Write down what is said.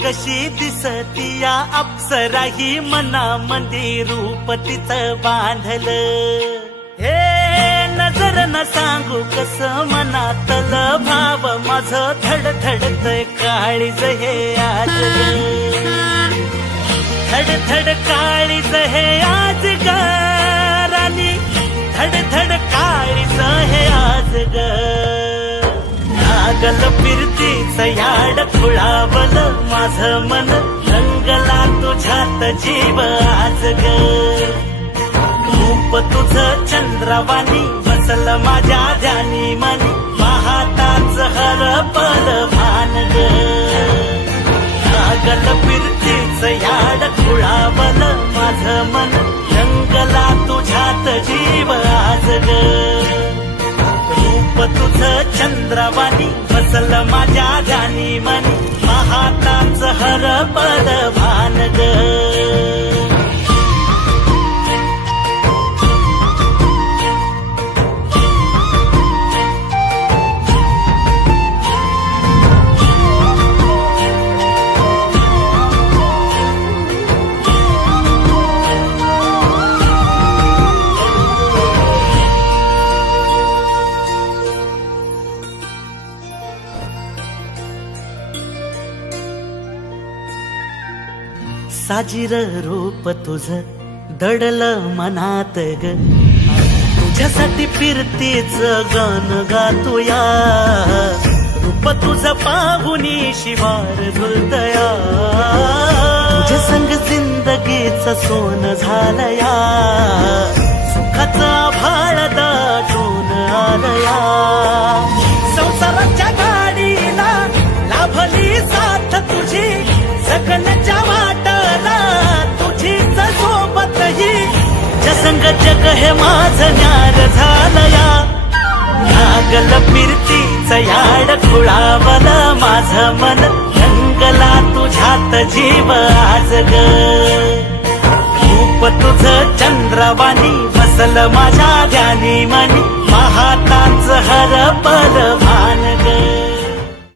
कशी दिसतीया अप्सरा ही मनामध्ये रूप तिचं बांधलं. हे नजर न सांगू कस मनातल भाव माझं धडधडतय काळीज हे आज ग. धडधड काळीज हे आज ग राणी, धडधड काळीज हे आज ग. लागल फिरतीच याड खुळावलं माझं मन, रंगला तुझ्यात जीव आज ग. रूप तुझं चंद्रवाणी बसल माझ्या ध्यानी मनी, पाहताच हरपल भान ग. लागल फिरतीच याड खुळावल माझं मन, रंगला तुझ्यात जीव आज ग. रूप तुझं चंद्रवाणी बसल माझ्या ध्यानी मनी, पाहताच हरपल भान ग. साजीर रूप तुझं दडलं मनात ग, तुझ्यासाठी फिरतेच गान गातोया. रूप तुझं पाहुनी शिवार झुलतया, तुझ्या संग जिंदगीच सोन झालया. सुखाचा भाळ दाटून आलया, संसाराच्या गाडीला लाभली साथ तुझी, जगण्याच्या वाटला तुझीच सोबत ही. जसंग जग हे माझं न्यार झालया. लागल फिरतीच याड खुळावल माझं मन, रंगला तुझ्यात जीव आज ग. रूप तुझं चंद्रवाणी बसल माझ्या ध्यानी मनी, पाहताच हरपल भान ग.